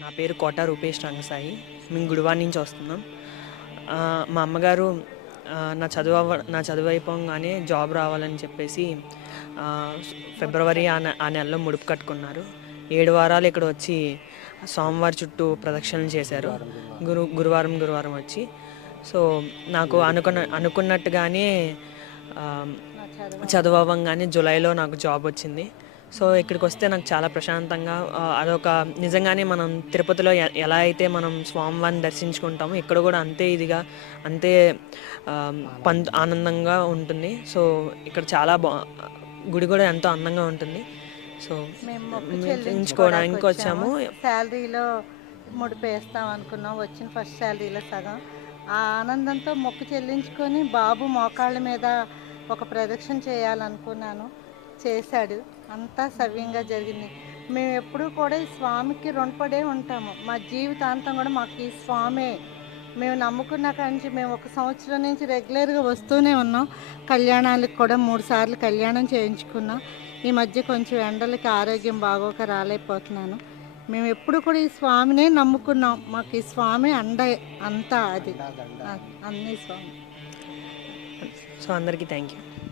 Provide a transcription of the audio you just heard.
నా పేరు కోట రూపేష్ రంగసాయి. మేము గుడివాడ నుంచి వస్తున్నాం. మా అమ్మగారు నా చదువు అవ్వ నా చదువు అయిపోగానే జాబ్ రావాలని చెప్పేసి ఫిబ్రవరి ఆ నె- ఆ నెలలో ముడుపు కట్టుకున్నారు. ఏడు వారాలు ఇక్కడ వచ్చి సోమవారం చుట్టూ ప్రదక్షిణలు చేశారు. గురు గురువారం గురువారం వచ్చి. సో నాకు అనుకున్న అనుకున్నట్టుగానే చదువు అవ్వగానే జూలైలో నాకు జాబ్ వచ్చింది. సో ఇక్కడికి వస్తే నాకు చాలా ప్రశాంతంగా అదొక నిజంగానే మనం తిరుపతిలో ఎలా అయితే మనం స్వామివారిని దర్శించుకుంటామో ఇక్కడ కూడా అంతే ఇదిగా అంతే పంత్ ఆనందంగా ఉంటుంది. సో ఇక్కడ చాలా బా గుడి కూడా ఎంతో అందంగా ఉంటుంది. సో చెల్లించుకోవడానికి వచ్చాము. శాలరీలో ముడిపేస్తాం అనుకున్నాం. వచ్చిన ఫస్ట్ శాలరీలో సగం. ఆ ఆనందంతో మొక్కు చెల్లించుకొని బాబు మోకాళ్ళ మీద ఒక ప్రదక్షిణ చేయాలనుకున్నాను. చేశాడు. అంతా సవ్యంగా జరిగింది. మేము ఎప్పుడూ కూడా ఈ స్వామికి రుణపడే ఉంటాము. మా జీవితాంతం కూడా మాకు ఈ స్వామే. మేము నమ్ముకున్న నుంచి మేము ఒక సంవత్సరం నుంచి రెగ్యులర్గా వస్తూనే ఉన్నాం. కళ్యాణాలకు కూడా మూడు సార్లు కళ్యాణం చేయించుకున్నాం. ఈ మధ్య కొంచెం ఎండలకి ఆరోగ్యం బాగోక రాలేకపోతున్నాను. మేము ఎప్పుడు కూడా ఈ స్వామినే నమ్ముకున్నాం. మాకు ఈ స్వామి అండ అంతా అది. అన్ని స్వామి. సో అందరికీ థ్యాంక్ యూ